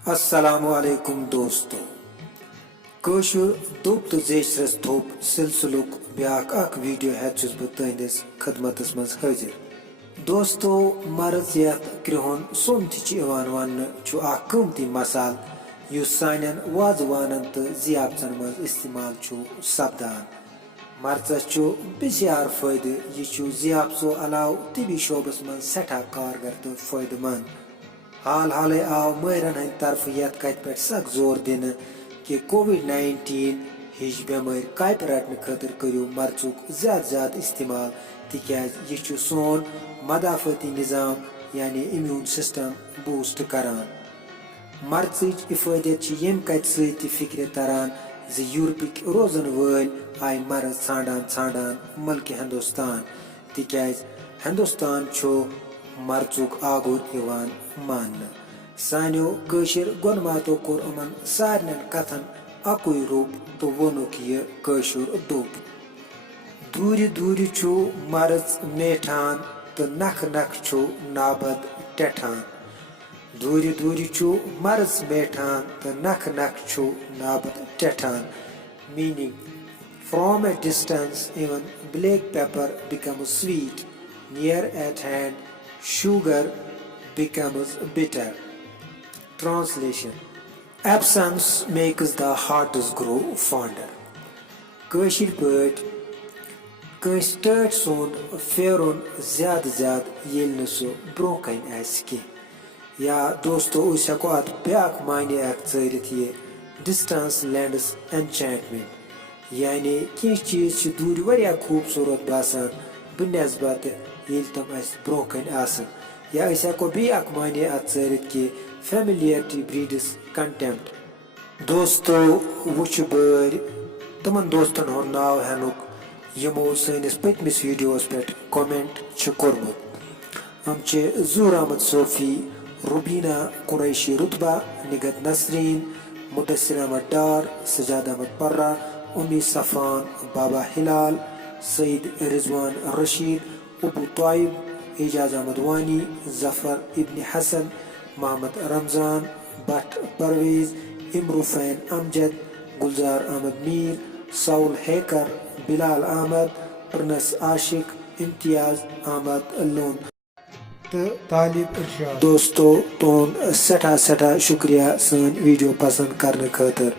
अस्सलामुअलैकुम दोस्तों कशुर दुब तो जेशरस थोप सिलसिलुक ब्याक अक वीडियो हेचुस बह तुहंदिस खदमतस मज हाजिर। दोस्तों मर्ज यथ क्रिहोन सोम वन कीमती मसाल युस सानन वाजवानन तो जियाफतन मज इस्तेमाल सपदान। मर्चस बिजार फायदे यह जियाफतो अलाव तिबी शोबस मज सठा कारगर तो फायदेमंद। हाल हाले आव माहरन हंद तरफ यथ कत पे सख जोर दिन कि कोविड-19 हिज बेमारी कप रटने खतर करू मर्चुक ज्यादा इस्तेमाल तिकाज यह सोन मदाफती निज़ाम यानी इम्यून सिस्टम बूस्ट करान। मर्चच इफादत यम कत सत फिक्र तरान ज यूरोपिक रोजन वल आय मर्ज छांडान छांडान मुल्क हिंदुस्तान तिकाज हिंदुस्तान मर्चुक आगुर इवान मानने। सानो कशिर गोनमातो कोर अमन सारनन कथन अकुई रूप तो वोनुक यह कशुर दुब। दूर दूर मर्ज मेठान तो नख नख नाबद टेठान। दूर दूर मर्ज मेठान तो नख नख नाबद टेठान। Meaning from a distance even black pepper becomes sweet, near at hand sugar becomes bitter. Translation: absence makes the hearts grow fonder. Kashir pait कंस टट सोन फेरुन ज्यादा येल न सो ब्रोकन आसि या दोस्तों उस हको अत ब्याक मायने अख चरित ये डिस्टेंस लैंड्स एन्चेंटमेंट यानी कह चीज दूर वारिया खूबसूरत बासान बनस्बत ये तम अस ब्रोकन आसन या अस हको ब्याक मायने अत चरित कि फेमिलियरिटी ब्रीड्स कंटेम्प्ट। दोस्तों वुच बर तमन दोस्तन हुंद नाव हेनुक यमो सैनिस पतमिस वीडियोस पे कमेंट कोरमुत। हम जूर अहमद सोफी, रुबीना कुरैशी रुतबा, निगत नसरीन, मुदस्सिर अहमद डार, सजाद अहमद पर्रा, उम्मी सफान, बाबा हिलाल, सईद रिजवान रशीद, अबू ताइब, एजाज अहमद वानी, जफर इब्न हसन, मोहम्मद रमजान, भट्ट परवेज, इमरूफैन अमजद, गुलजार अहमद मीर, साउल हैकर, बिलाल अहमद, प्रिंस आशिक, इम्तियाज अहमद लोन तो तालिब इरशाद। दोस्तों तुम सठा सठा शुक्रिया सन वीडियो पसंद करने खतर।